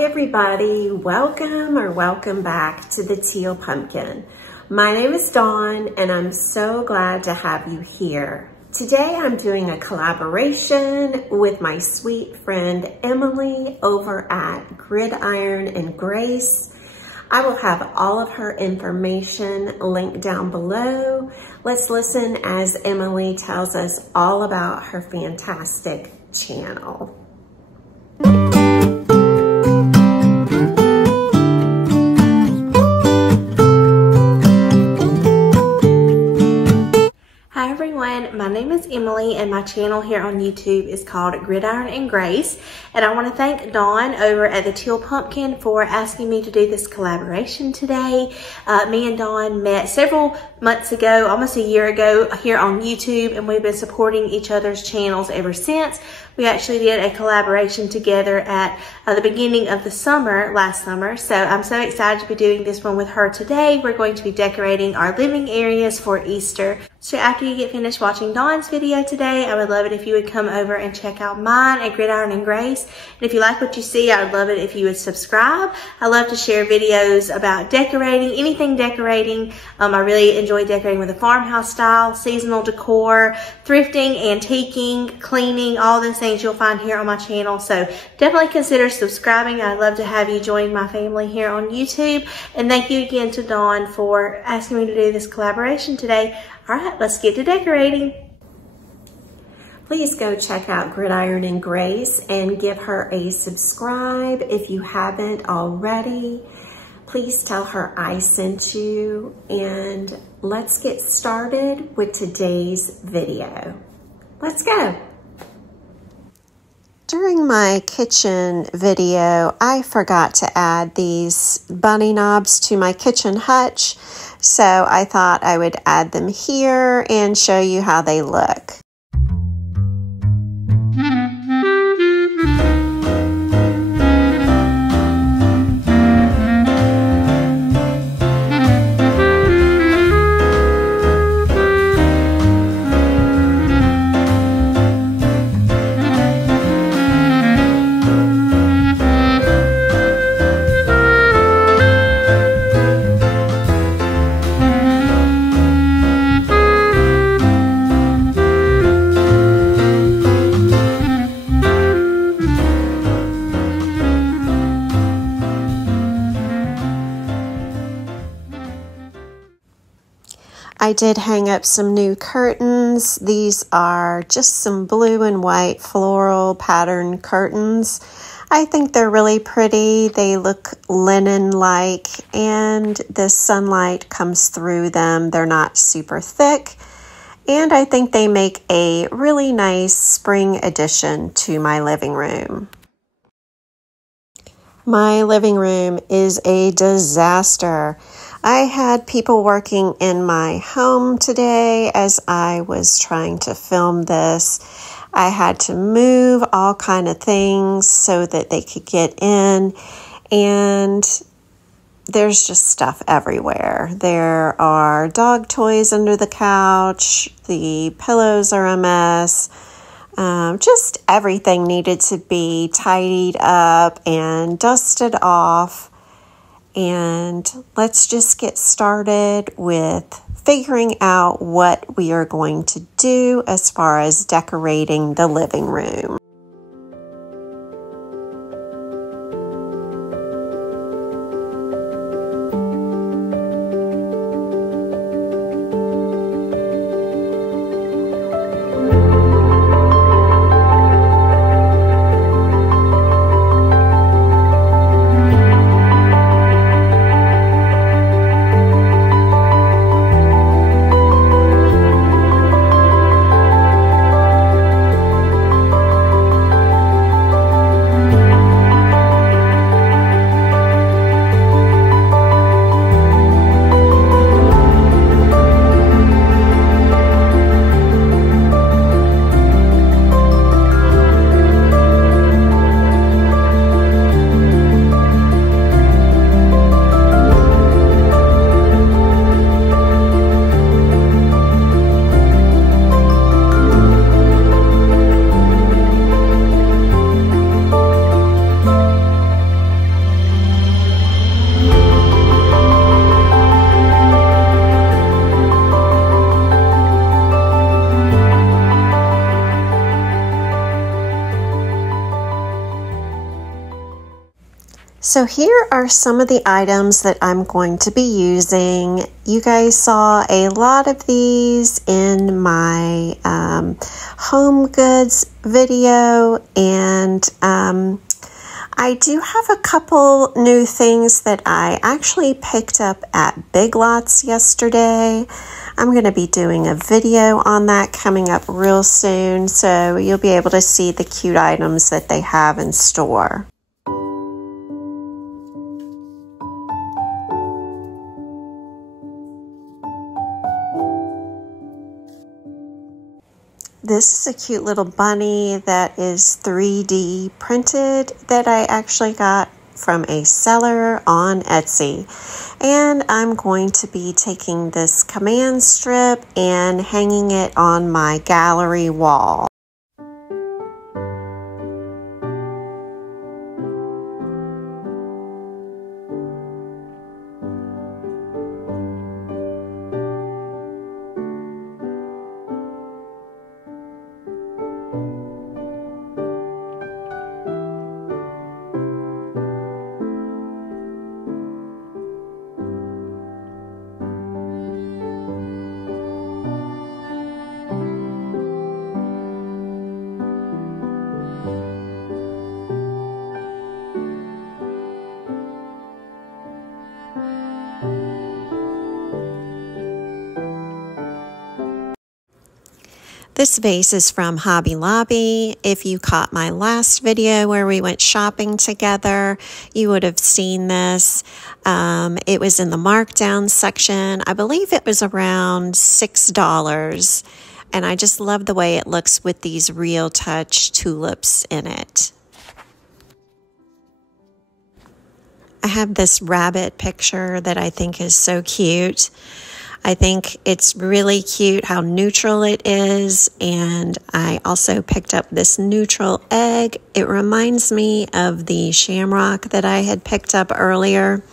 Hi everybody, welcome back to the Teal Pumpkin. My name is Dawn and I'm so glad to have you here. Today I'm doing a collaboration with my sweet friend Emily over at Gridiron and Grace. I will have all of her information linked down below. Let's listen as Emily tells us all about her fantastic channel. Hi everyone, my name is Emily and my channel here on YouTube is called Gridiron and Grace, and I want to thank Dawn over at the Teal Pumpkin for asking me to do this collaboration today. Me and Dawn met several months ago, almost a year ago, here on YouTube, and we've been supporting each other's channels ever since. We actually did a collaboration together at the beginning of the summer, last summer, so I'm so excited to be doing this one with her today. We're going to be decorating our living areas for Easter. So after you get finished watching Dawn's video today, I would love it if you would come over and check out mine at Gridiron and Grace. And if you like what you see, I would love it if you would subscribe. I love to share videos about decorating, anything decorating. I really enjoy decorating with a farmhouse style, seasonal decor, thrifting, antiquing, cleaning, all those things you'll find here on my channel. So definitely consider subscribing. I'd love to have you join my family here on YouTube. And thank you again to Dawn for asking me to do this collaboration today. All right, let's get to decorating. Please go check out Gridiron and Grace and give her a subscribe if you haven't already. Please tell her I sent you, and let's get started with today's video. Let's go. During my kitchen video, I forgot to add these bunny knobs to my kitchen hutch, so I thought I would add them here and show you how they look. I did hang up some new curtains. These are just some blue and white floral pattern curtains. I think they're really pretty. They look linen-like, and the sunlight comes through them. They're not super thick, and I think they make a really nice spring addition to my living room. My living room is a disaster. I had people working in my home today as I was trying to film this. I had to move all kind of things so that they could get in, and there's just stuff everywhere. There are dog toys under the couch. The pillows are a mess. Just everything needed to be tidied up and dusted off. And let's just get started with figuring out what we are going to do as far as decorating the living room. So here are some of the items that I'm going to be using. You guys saw a lot of these in my home goods video, and I do have a couple new things that I actually picked up at Big Lots yesterday. I'm going to be doing a video on that coming up real soon, so you'll be able to see the cute items that they have in store. This is a cute little bunny that is 3D printed that I actually got from a seller on Etsy. And I'm going to be taking this command strip and hanging it on my gallery wall. This vase is from Hobby Lobby. If you caught my last video where we went shopping together, you would have seen this. It was in the markdown section. I believe it was around $6. And I just love the way it looks with these Real Touch tulips in it. I have this rabbit picture that I think is so cute. I think it's really cute how neutral it is, and I also picked up this neutral egg. It reminds me of the shamrock that I had picked up earlier,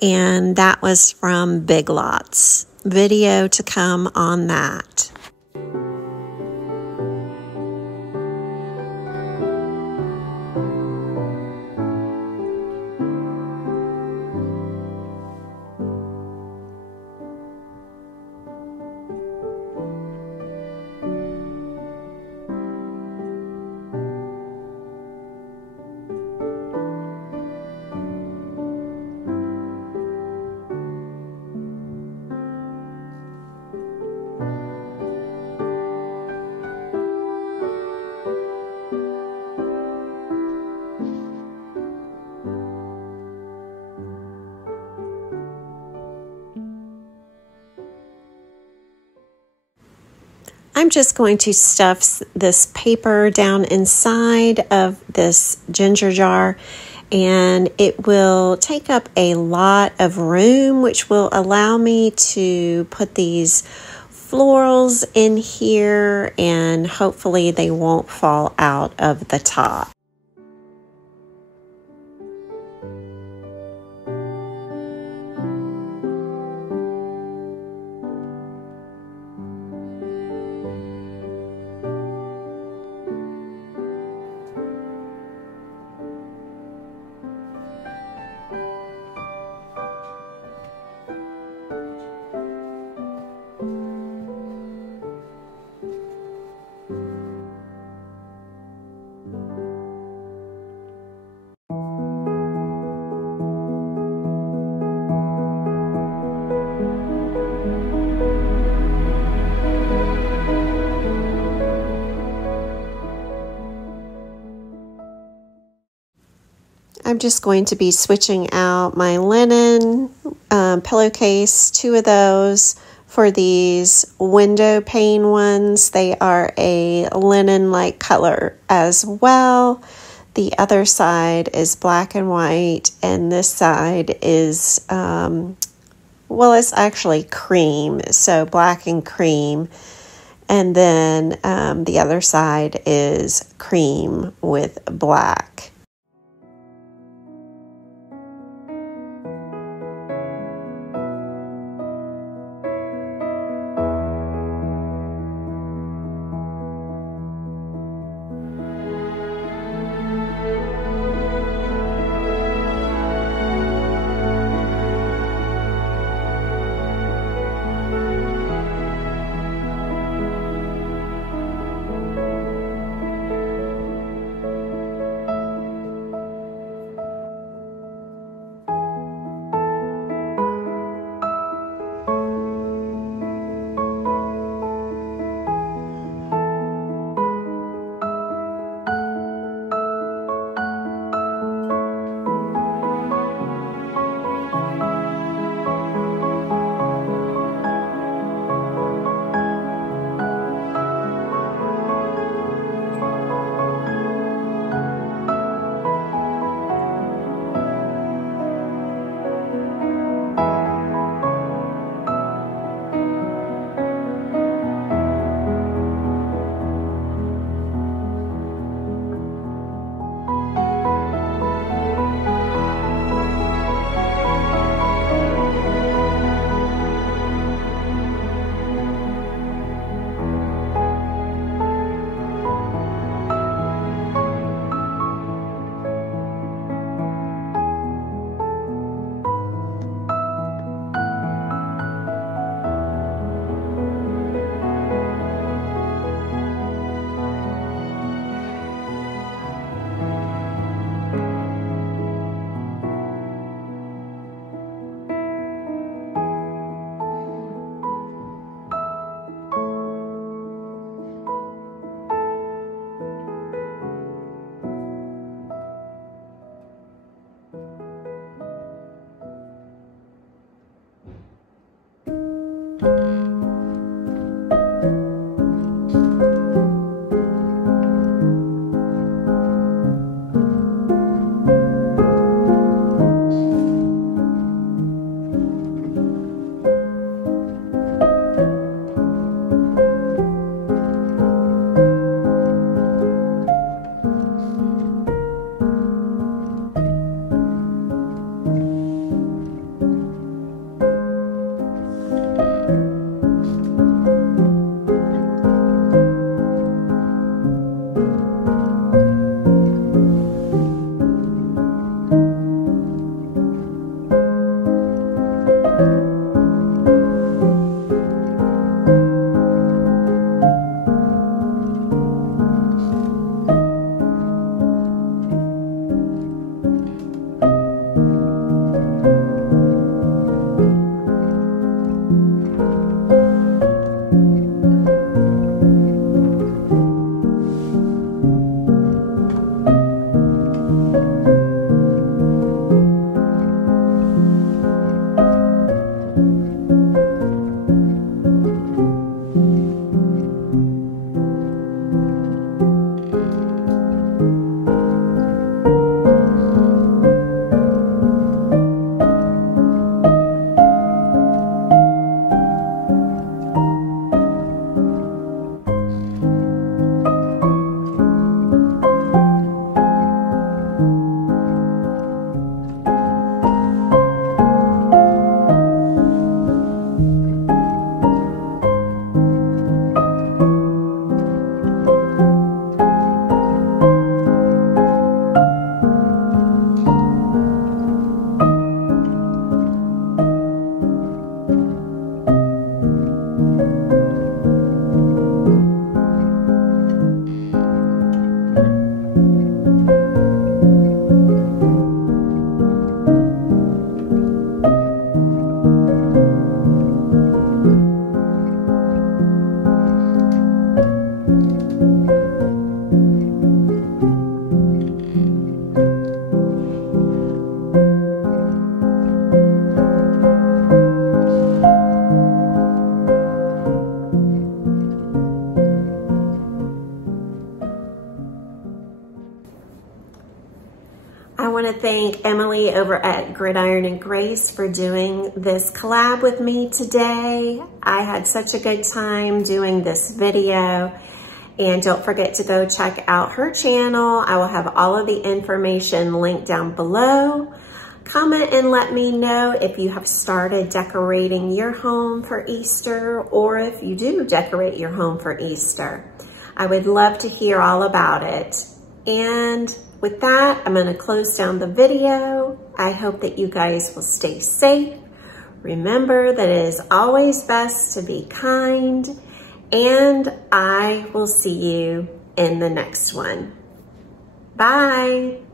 and that was from Big Lots. Video to come on that. I'm just going to stuff this paper down inside of this ginger jar, and it will take up a lot of room, which will allow me to put these florals in here, and hopefully they won't fall out of the top. I'm just going to be switching out my linen pillowcase, 2 of those, for these window pane ones. They are a linen-like color as well. The other side is black and white, and this side is, well, it's actually cream, so black and cream. And then the other side is cream with black. want to thank Emily over at Gridiron and Grace for doing this collab with me today. I had such a good time doing this video. And don't forget to go check out her channel. I will have all of the information linked down below. Comment and let me know if you have started decorating your home for Easter, or if you do decorate your home for Easter. I would love to hear all about it. And with that, I'm going to close down the video. I hope that you guys will stay safe. Remember that it is always best to be kind, and I will see you in the next one. Bye.